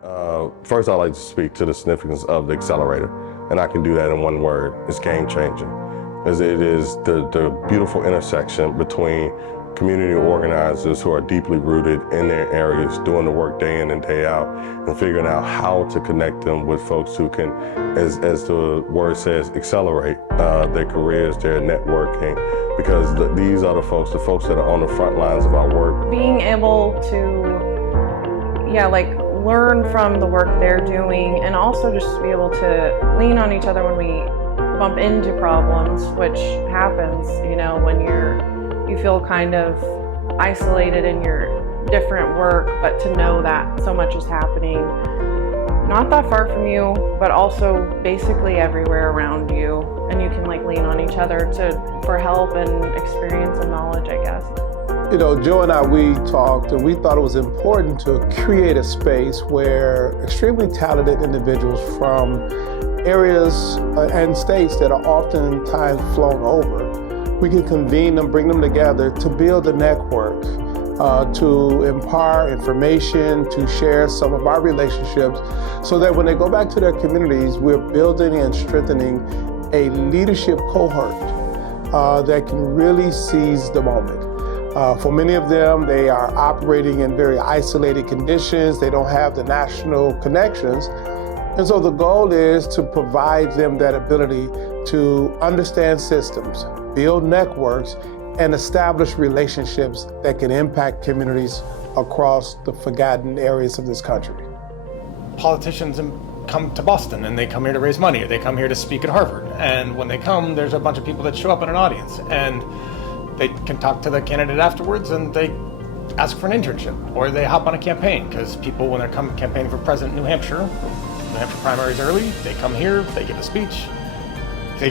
First, I'd like to speak to the significance of the Accelerator, and I can do that in one word. It's game-changing. As it is the beautiful intersection between community organizers who are deeply rooted in their areas, doing the work day in and day out, and figuring out how to connect them with folks who can, as the word says, accelerate their careers, their networking, because these are the folks that are on the front lines of our work. Being able to, learn from the work they're doing, and also just to be able to lean on each other when we bump into problems, which happens, when you feel kind of isolated in your different work, but to know that so much is happening not that far from you, but also basically everywhere around you, and you can lean on each other for help and experience and knowledge, I guess. Joe and I, we talked and we thought it was important to create a space where extremely talented individuals from areas and states that are oftentimes flown over, we can convene them, bring them together to build a network, to impart information, to share some of our relationships, so that when they go back to their communities, we're building and strengthening a leadership cohort that can really seize the moment. For many of them, they are operating in very isolated conditions. They don't have the national connections. And so the goal is to provide them that ability to understand systems, build networks, and establish relationships that can impact communities across the forgotten areas of this country. Politicians come to Boston and they come here to raise money, or they come here to speak at Harvard. And when they come, there's a bunch of people that show up in an audience, and they can talk to the candidate afterwards and they ask for an internship, or they hop on a campaign, because people, when they're campaigning for president in New Hampshire primaries early, they come here, they give a speech, they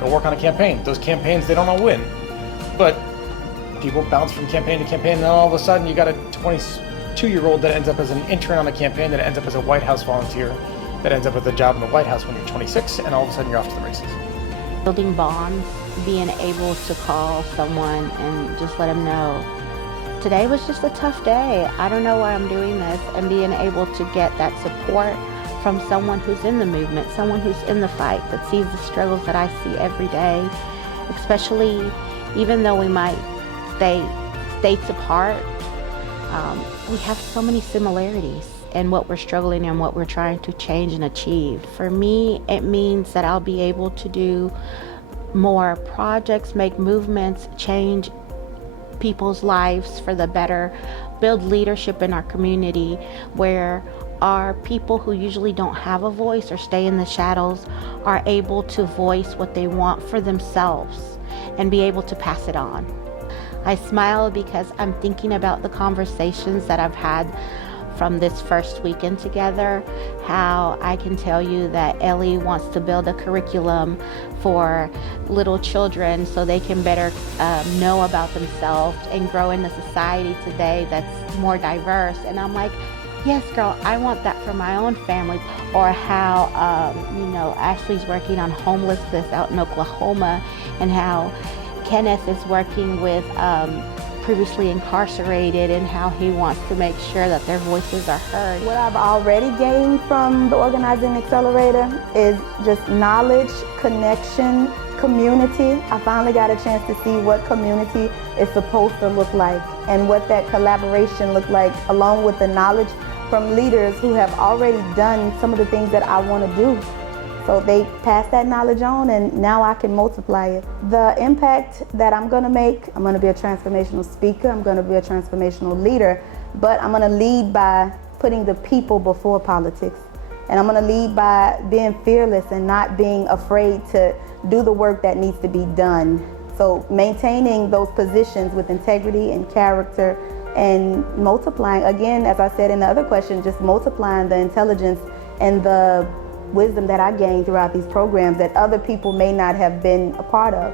go work on a campaign. Those campaigns, they don't all win, but people bounce from campaign to campaign, and then all of a sudden you got a 22-year-old that ends up as an intern on a campaign, that ends up as a White House volunteer, that ends up with a job in the White House when you're 26, and all of a sudden you're off to the races. Building bonds, being able to call someone and just let them know, today was just a tough day, I don't know why I'm doing this, and being able to get that support from someone who's in the movement, someone who's in the fight, that sees the struggles that I see every day, especially even though we might stay states apart, we have so many similarities in what we're struggling and what we're trying to change and achieve. For me, it means that I'll be able to do more projects, make movements, change people's lives for the better, build leadership in our community where our people who usually don't have a voice or stay in the shadows are able to voice what they want for themselves and be able to pass it on. I smile because I'm thinking about the conversations that I've had from this first weekend together, how I can tell you that Ellie wants to build a curriculum for little children so they can better know about themselves and grow in a society today that's more diverse. And I'm like, yes, girl, I want that for my own family. Or how, Ashley's working on homelessness out in Oklahoma, and how Kenneth is working with previously incarcerated, and how he wants to make sure that their voices are heard. What I've already gained from the Organizing Accelerator is just knowledge, connection, community. I finally got a chance to see what community is supposed to look like and what that collaboration looked like, along with the knowledge from leaders who have already done some of the things that I want to do. So they pass that knowledge on, and now I can multiply it. The impact that I'm gonna make, I'm gonna be a transformational speaker, I'm gonna be a transformational leader, but I'm gonna lead by putting the people before politics. And I'm gonna lead by being fearless and not being afraid to do the work that needs to be done. So maintaining those positions with integrity and character, and multiplying, again, as I said in the other question, just multiplying the intelligence and the wisdom that I gained throughout these programs that other people may not have been a part of.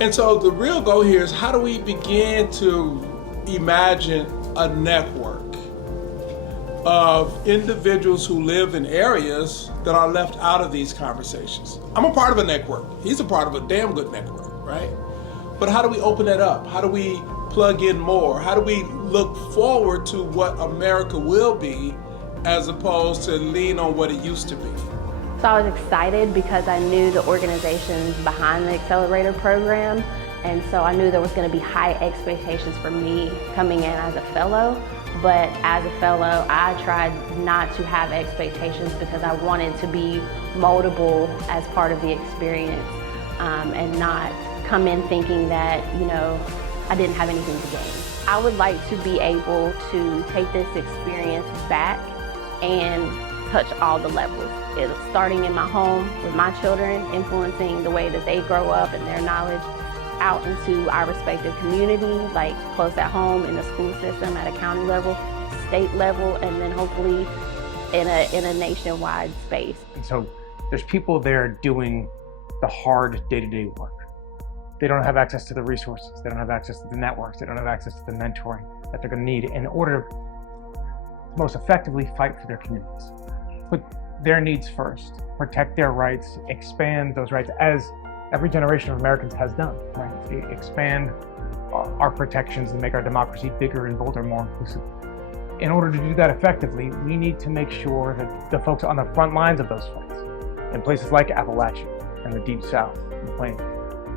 And so the real goal here is, how do we begin to imagine a network of individuals who live in areas that are left out of these conversations? I'm a part of a network. He's a part of a damn good network, right? But how do we open that up? How do we plug in more? How do we look forward to what America will be as opposed to lean on what it used to be? So I was excited because I knew the organizations behind the Accelerator program, and so I knew there was going to be high expectations for me coming in as a fellow. But as a fellow, I tried not to have expectations because I wanted to be moldable as part of the experience, and not come in thinking that, I didn't have anything to gain. I would like to be able to take this experience back and touch all the levels. Starting in my home with my children, influencing the way that they grow up and their knowledge out into our respective communities, like close at home, in the school system, at a county level, state level, and then hopefully in a nationwide space. And so there's people there doing the hard day-to-day work. They don't have access to the resources. They don't have access to the networks. They don't have access to the mentoring that they're going to need in order to most effectively fight for their communities. Put their needs first, protect their rights, expand those rights, as every generation of Americans has done, right? Expand our protections and make our democracy bigger and bolder, more inclusive. In order to do that effectively, we need to make sure that the folks on the front lines of those fights, in places like Appalachia and the Deep South and the Plains,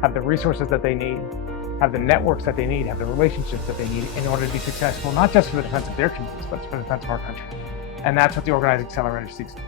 have the resources that they need, have the networks that they need, have the relationships that they need in order to be successful, not just for the defense of their communities, but for the defense of our country. And that's what the Organized Accelerator seeks to do.